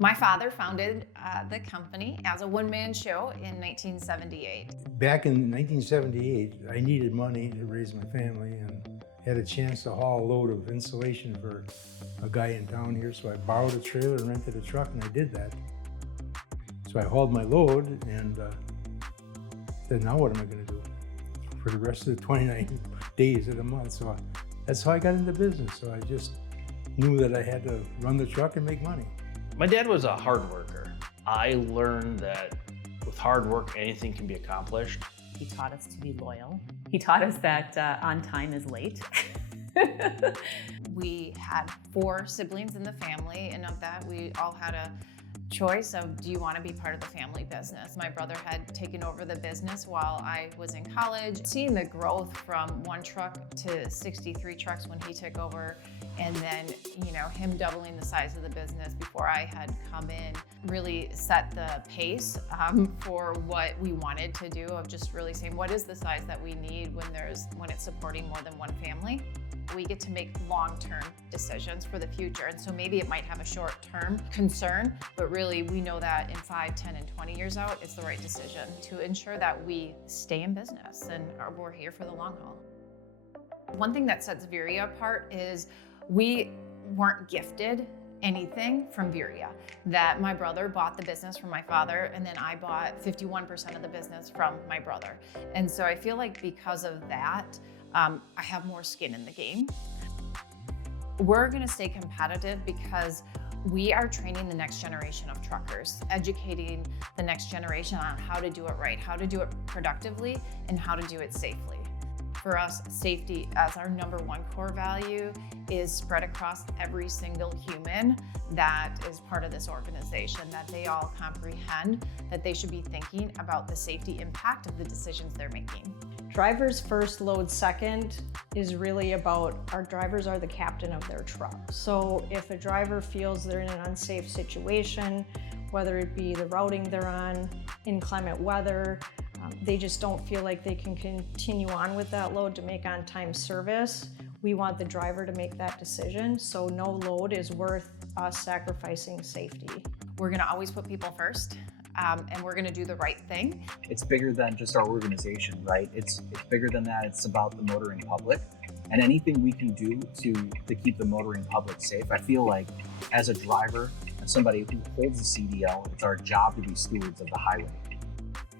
My father founded the company as a one-man show in 1978. Back in 1978, I needed money to raise my family and had a chance to haul a load of insulation for a guy in town here, so I borrowed a trailer and rented a truck, and I did that. So I hauled my load and said, now what am I going to do for the rest of the 29 days of the month? So that's how I got into business. So I just knew that I had to run the truck and make money. My dad was a hard worker. I learned that with hard work, anything can be accomplished. He taught us to be loyal. He taught us that on time is late. We had 4 siblings in the family, and of that, we all had a choice of, do you want to be part of the family business? My brother had taken over the business while I was in college. Seeing the growth from 1 truck to 63 trucks when he took over, and then, him doubling the size of the business before I had come in, really set the pace for what we wanted to do, of just really saying, what is the size that we need when it's supporting more than 1 family? We get to make long-term decisions for the future. And so maybe it might have a short-term concern, but really we know that in 5, 10, and 20 years out, it's the right decision to ensure that we stay in business and we're here for the long haul. One thing that sets Veriha apart is we weren't gifted anything from Veriha. That my brother bought the business from my father, and then I bought 51% of the business from my brother. And so I feel like because of that, I have more skin in the game. We're gonna stay competitive because we are training the next generation of truckers, educating the next generation on how to do it right, how to do it productively, and how to do it safely. For us, safety as our #1 core value is spread across every single human that is part of this organization, that they all comprehend that they should be thinking about the safety impact of the decisions they're making. Drivers first, load second is really about our drivers are the captain of their truck. So if a driver feels they're in an unsafe situation, whether it be the routing they're on, inclement weather, they just don't feel like they can continue on with that load to make on-time service, we want the driver to make that decision. So no load is worth us sacrificing safety. We're gonna always put people first. And we're gonna do the right thing. It's bigger than just our organization, right? It's bigger than that. It's about the motoring public. And anything we can do to keep the motoring public safe, I feel like as a driver, as somebody who holds a CDL, it's our job to be stewards of the highway.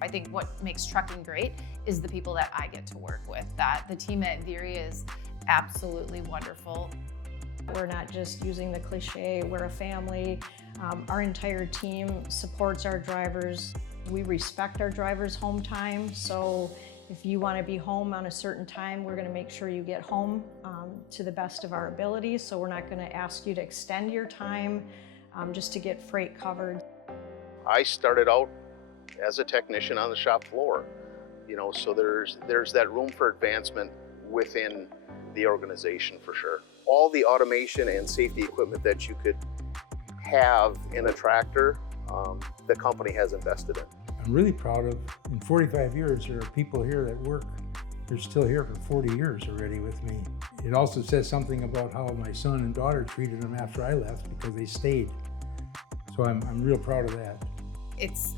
I think what makes trucking great is the people that I get to work with. That the team at Veriha is absolutely wonderful. We're not just using the cliche, we're a family. Our entire team supports our drivers. We respect our drivers' home time. So if you want to be home on a certain time, we're going to make sure you get home to the best of our abilities. So we're not going to ask you to extend your time just to get freight covered. I started out as a technician on the shop floor, so there's that room for advancement within the organization for sure. All the automation and safety equipment that you could have in a tractor, the company has invested in. I'm really proud of, in 45 years, there are people here that work. They're still here for 40 years already with me. It also says something about how my son and daughter treated them after I left because they stayed. So I'm real proud of that. It's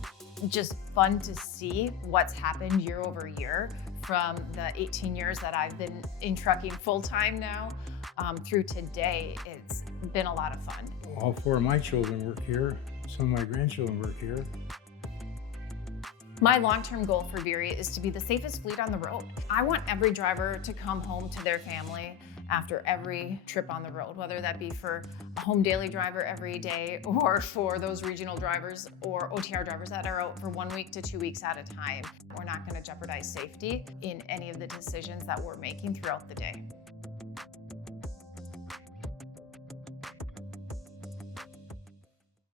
just fun to see what's happened year over year from the 18 years that I've been in trucking full-time now through today. It's been a lot of fun. All 4 of my children work here. Some of my grandchildren work here. My long-term goal for Veriha is to be the safest fleet on the road. I want every driver to come home to their family after every trip on the road, whether that be for a home daily driver every day or for those regional drivers or OTR drivers that are out for 1 week to 2 weeks at a time. We're not going to jeopardize safety in any of the decisions that we're making throughout the day.